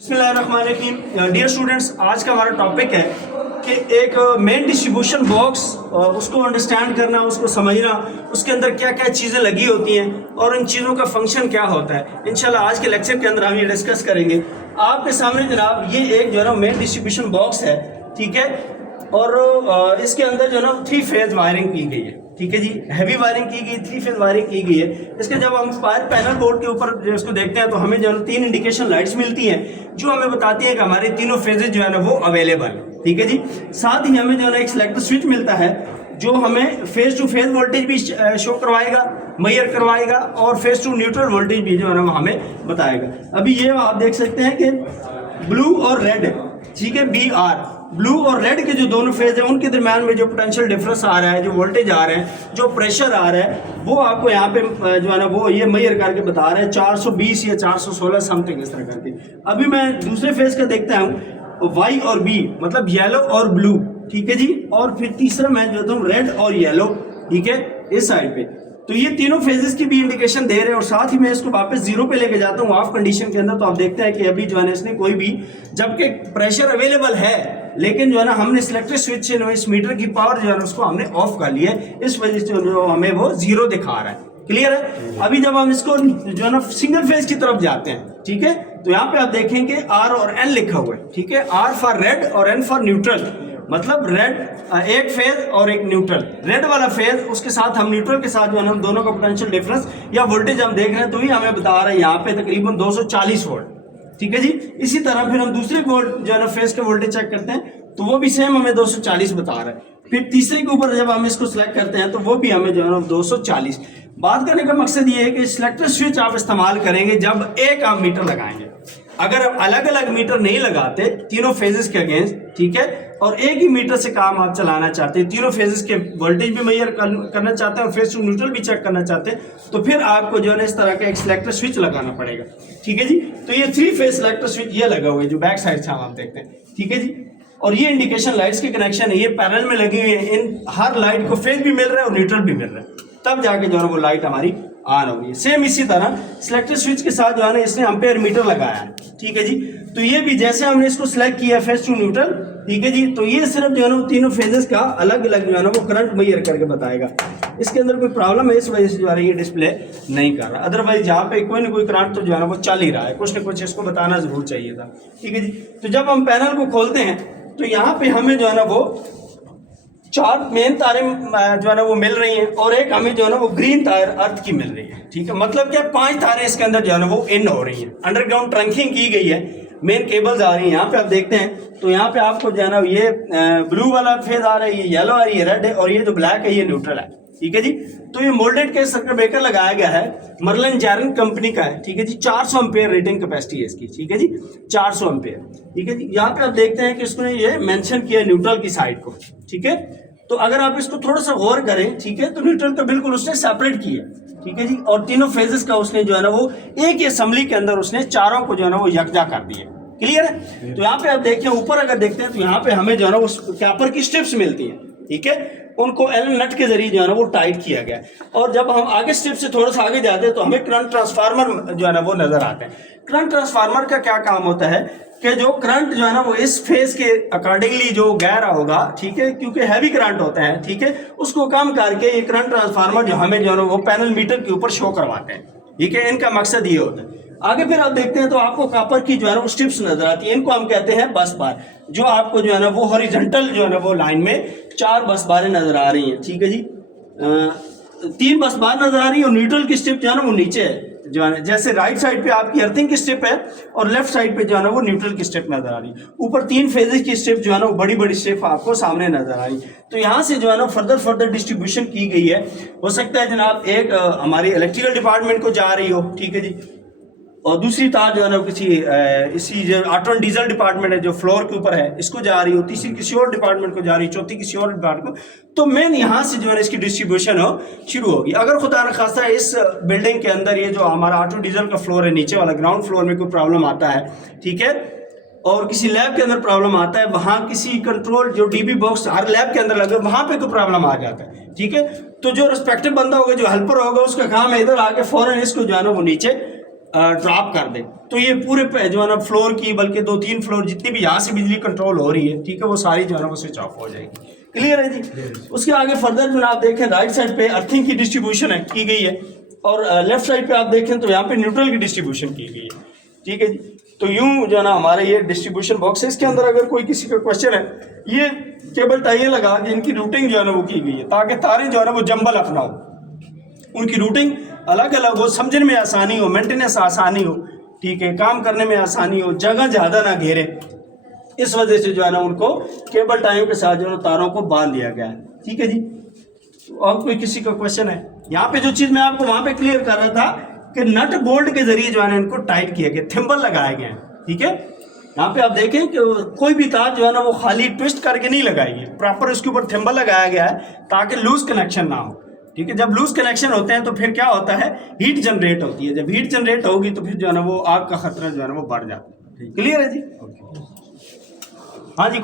बिस्मिल्लाहिर्रहमानिर्रहीम। Dear students, आज का हमारा टॉपिक है कि एक मेन डिस्ट्रीब्यूशन बॉक्स, उसको अंडरस्टैंड करना, उसको समझना, उसके अंदर क्या क्या चीज़ें लगी होती हैं और इन चीज़ों का फंक्शन क्या होता है। इंशाल्लाह आज के लेक्चर के अंदर हम ये डिस्कस करेंगे। आपके सामने जनाब ये एक जो है ना मेन डिस्ट्रीब्यूशन बॉक्स है, ठीक है, और इसके अंदर जो है ना 3 फेज वायरिंग की गई है, ठीक है जी। हैवी वायरिंग की गई, 3 फेज वायरिंग की गई है। इसके जब हम फायर पैनल बोर्ड के ऊपर इसको देखते हैं तो हमें जो है 3 इंडिकेशन लाइट्स मिलती हैं जो हमें बताती है कि हमारे तीनों फेजेज जो है ना वो अवेलेबल है, ठीक है जी। साथ ही हमें जो है ना एक सिलेक्टर स्विच मिलता है जो हमें फेज टू फेज वोल्टेज भी शो करवाएगा, मेजर करवाएगा, और फेज टू न्यूट्रल वोल्टेज भी जो है ना वो हमें बताएगा। अभी ये आप देख सकते हैं कि ब्लू और रेड, ठीक है, BR, ब्लू और रेड के जो दोनों फेज हैं उनके दरम्यान में जो पोटेंशियल डिफरेंस आ रहा है, जो वोल्टेज आ रहे हैं, जो प्रेशर आ रहा है, वो आपको यहाँ पे जो है ना वो ये मेजर करके बता रहे हैं 420 या 416 समथिंग इस तरह करके। अभी मैं दूसरे फेज का देखता हूँ Y और B, मतलब येलो और ब्लू, ठीक है जी, और फिर तीसरा मैं जो हूँ रेड और येलो, ठीक है, इस साइड पे। तो ये तीनों फेजेस की भी इंडिकेशन दे रहे हैं और साथ ही मैं इसको वापस 0 पे लेके जाता हूँ ऑफ कंडीशन के अंदर, तो आप देखते हैं कि अभी जो है ना इसने कोई भी, जबकि प्रेशर अवेलेबल है लेकिन जो है ना हमने सिलेक्टर स्विच से इस मीटर की पावर जो है ना उसको हमने ऑफ कर लिया है, इस वजह से जो हमें वो 0 दिखा रहा है। क्लियर है। अभी जब हम इसको जो है ना सिंगल फेज की तरफ जाते हैं, ठीक है, तो यहाँ पे आप देखेंगे R और N लिखा हुआ है, ठीक है, R फॉर रेड और N फॉर न्यूट्रल, मतलब रेड एक फेज और एक न्यूट्रल। रेड वाला फेज, उसके साथ हम न्यूट्रल के साथ जो है हम दोनों का पोटेंशियल डिफरेंस या वोल्टेज हम देख रहे हैं, तो ये हमें बता रहा है यहाँ पे तकरीबन 240 वोल्ट, ठीक है जी। इसी तरह फिर हम दूसरे वोल्ट जो है ना फेज का वोल्टेज चेक करते हैं तो वो भी सेम हमें 240 बता रहा है। फिर तीसरे के ऊपर जब हम इसको सिलेक्ट करते हैं तो वो भी हमें जो है ना 240। बात करने का मकसद ये है कि सिलेक्टर स्विच आप इस्तेमाल करेंगे जब एक आप मीटर लगाएंगे। अगर आप अलग अलग मीटर नहीं लगाते तीनों फेजेस के अगेंस्ट, ठीक है, और एक ही मीटर से काम आप चलाना चाहते हैं, तीनों फेजेस के वोल्टेज भी मेजर करना चाहते हैं और फेज टू न्यूट्रल भी चेक करना चाहते हैं, तो फिर आपको जो है ना इस तरह का एक सिलेक्टर स्विच लगाना पड़ेगा, ठीक है जी। तो ये 3 फेज सिलेक्टर स्विच ये लगा हुआ है जो बैक साइड से हम आप देखते हैं, ठीक है जी। और ये इंडिकेशन लाइट्स के कनेक्शन है, ये पैरेलल में लगी हुई है। इन हर लाइट को फेज भी मिल रहा है और न्यूट्रल भी मिल रहा है, तब जाके जो है वो लाइट हमारी ऑन हो रही है। सेम इसी तरह सिलेक्टर स्विच के साथ जो है ना इसने एम्पेयर मीटर लगाया है, ठीक है जी। तो ये भी जैसे हमने इसको सिलेक्ट किया फेज टू न्यूट्रल, ठीक है जी, तो ये सिर्फ जो है ना तीनों फेजेस का अलग अलग जो है ना वो करंट मेजर करके बताएगा। इसके अंदर कोई प्रॉब्लम है इस वजह से जो है ये डिस्प्ले नहीं कर रहा, अदरवाइज यहाँ पे कोई ना कोई करंट तो जो है ना वो चल ही रहा है, कुछ ना कुछ इसको बताना जरूर चाहिए था, ठीक है जी। तो जब हम पैनल को खोलते हैं तो यहाँ पे हमें जो है ना वो 4 मेन तारे जो है ना वो मिल रही हैं और एक हमें जो है ना वो ग्रीन तार अर्थ की मिल रही है, ठीक है, मतलब क्या 5 तारे इसके अंदर जो है ना वो इन हो रही हैं। अंडरग्राउंड ट्रंकिंग की गई है, मेन केबल्स आ रही हैं। यहाँ पे आप देखते हैं तो यहाँ पे आपको जो है ना ये ब्लू वाला फेज आ रहा है, ये येलो आ रही है, रेड है, और ये जो ब्लैक है ये न्यूट्रल है, ठीक है जी। तो ये मोल्डेड के सर्किट ब्रेकर लगाया गया है, मर्लिन जैरन कंपनी का है, ठीक है जी। 400 एम्पेयर रेटिंग कैपेसिटी है इसकी, ठीक है जी, 400 एम्पेयर, ठीक है जी। यहाँ पे आप देखते हैं कि इसने ये मेंशन किया न्यूट्रल की साइड को, ठीक है। तो अगर आप इसको थोड़ा सा गौर करें, ठीक है, तो न्यूट्रल को बिल्कुल उसने सेपरेट किया, ठीक है जी, और तीनों फेजेस का उसने जो है ना वो एक ही असेंबली के अंदर उसने चारों को जो है ना वो यकजा कर दिया। क्लियर है। तो यहाँ पे आप देखिए ऊपर अगर देखते हैं तो यहाँ पे हमें जो है ना उस कैपर की स्ट्रिप्स मिलती हैं, ठीक है, उनको एलन नट के जरिए जो है ना वो टाइट किया गया है। और जब हम आगे स्ट्रिप से थोड़ा सा आगे जाते हैं तो हमें करंट ट्रांसफार्मर जो है ना वो नजर आते हैं। करंट ट्रांसफार्मर का क्या काम होता है कि जो करंट जो है ना वो इस फेज के अकॉर्डिंगली जो गहरा होगा, ठीक है, क्योंकि हैवी करंट होता है, ठीक है, उसको कम करके ये करंट ट्रांसफार्मर जो हमें जो है ना वो पैनल मीटर के ऊपर शो करवाते हैं, ठीक है, इनका मकसद ये होता है। आगे फिर आप देखते हैं तो आपको कॉपर की जो है ना वो स्ट्रिप्स नजर आती है, इनको हम कहते हैं बस बार, जो आपको जो है ना वो हॉरिजॉन्टल जो है ना वो लाइन में 4 बस बारें नजर आ रही हैं, ठीक है जी। 3 बस बार नजर आ रही है और न्यूट्रल की स्ट्रिप जो है ना वो नीचे है, जो है जैसे राइट साइड पे आपकी अर्थिंग की स्ट्रिप है और लेफ्ट साइड पे जो है ना वो न्यूट्रल की स्ट्रिप नजर आ रही है। ऊपर 3 फेजेस की स्ट्रिप जो है ना वो बड़ी बड़ी स्ट्रिप आपको सामने नजर आ रही है। तो यहाँ से जो है ना फर्दर डिस्ट्रीब्यूशन की गई है। हो सकता है जनाब एक हमारी इलेक्ट्रिकल डिपार्टमेंट को जा रही हो, ठीक है जी, और दूसरी तार जो है ना किसी इसी जो ऑटो एंड डीजल डिपार्टमेंट है जो फ्लोर के ऊपर है इसको जा रही हो, तीसरी किसी और डिपार्टमेंट को जा रही, चौथी किसी और डिपार्टमेंट को, तो मेन यहाँ से जो है इसकी डिस्ट्रीब्यूशन हो शुरू होगी। अगर खुदा न खास्ता इस बिल्डिंग के अंदर ये जो हमारा ऑटो डीजल का फ्लोर है नीचे वाला ग्राउंड फ्लोर में कोई प्रॉब्लम आता है, ठीक है, और किसी लैब के अंदर प्रॉब्लम आता है, वहां किसी कंट्रोल जो डीबी बॉक्स हर लैब के अंदर लगे वहां पे कोई प्रॉब्लम आ जाता है, ठीक है, तो जो रिस्पेक्टिव बंदा होगा जो हेल्पर होगा उसका काम है इधर आके फौरन इसको जो है ना वो नीचे ड्रॉप कर दे, तो ये पूरे जो है ना फ्लोर की, बल्कि 2-3 फ्लोर जितनी भी यहाँ से बिजली कंट्रोल हो रही है, ठीक है, वो सारी जो है ना वो स्विच ऑफ हो जाएगी। क्लियर है जी। उसके आगे फर्दर जो आप देखें राइट साइड पे अर्थिंग की डिस्ट्रीब्यूशन है की गई है, और लेफ्ट साइड पे आप देखें तो यहाँ पे न्यूट्रल की डिस्ट्रीब्यूशन की गई है, ठीक है जी। तो यूं जो है ना हमारे ये डिस्ट्रीब्यूशन बॉक्स है, इसके अंदर अगर कोई किसी का क्वेश्चन है, ये केबल टाइए लगा के इनकी रूटिंग जो है ना वो की गई है, ताकि तारे जो है ना वो जंबल अपना हो, उनकी रूटिंग अलग अलग हो, समझने में आसानी हो, मेंटेनेंस आसानी हो, ठीक है, काम करने में आसानी हो, जगह ज़्यादा ना घेरे। इस वजह से जो है ना उनको केबल टाइयों के साथ जो है तारों को बांध दिया गया है, ठीक है जी। और कोई किसी का क्वेश्चन है? यहाँ पे जो चीज़ मैं आपको वहाँ पे क्लियर कर रहा था कि नट बोल्ट के जरिए जो है ना इनको टाइट किया गया, थिम्बल लगाए गए हैं, ठीक है। यहाँ पे आप देखें कि कोई भी तार जो है ना वो खाली ट्विस्ट करके नहीं लगाई है, प्रॉपर उसके ऊपर थिम्बल लगाया गया है ताकि लूज कनेक्शन ना हो, ठीक है। जब लूज कनेक्शन होते हैं तो फिर क्या होता है, हीट जनरेट होती है, जब हीट जनरेट होगी तो फिर जो है ना वो आग का खतरा जो है ना वो बढ़ जाता है। क्लियर है जी? हाँ जी।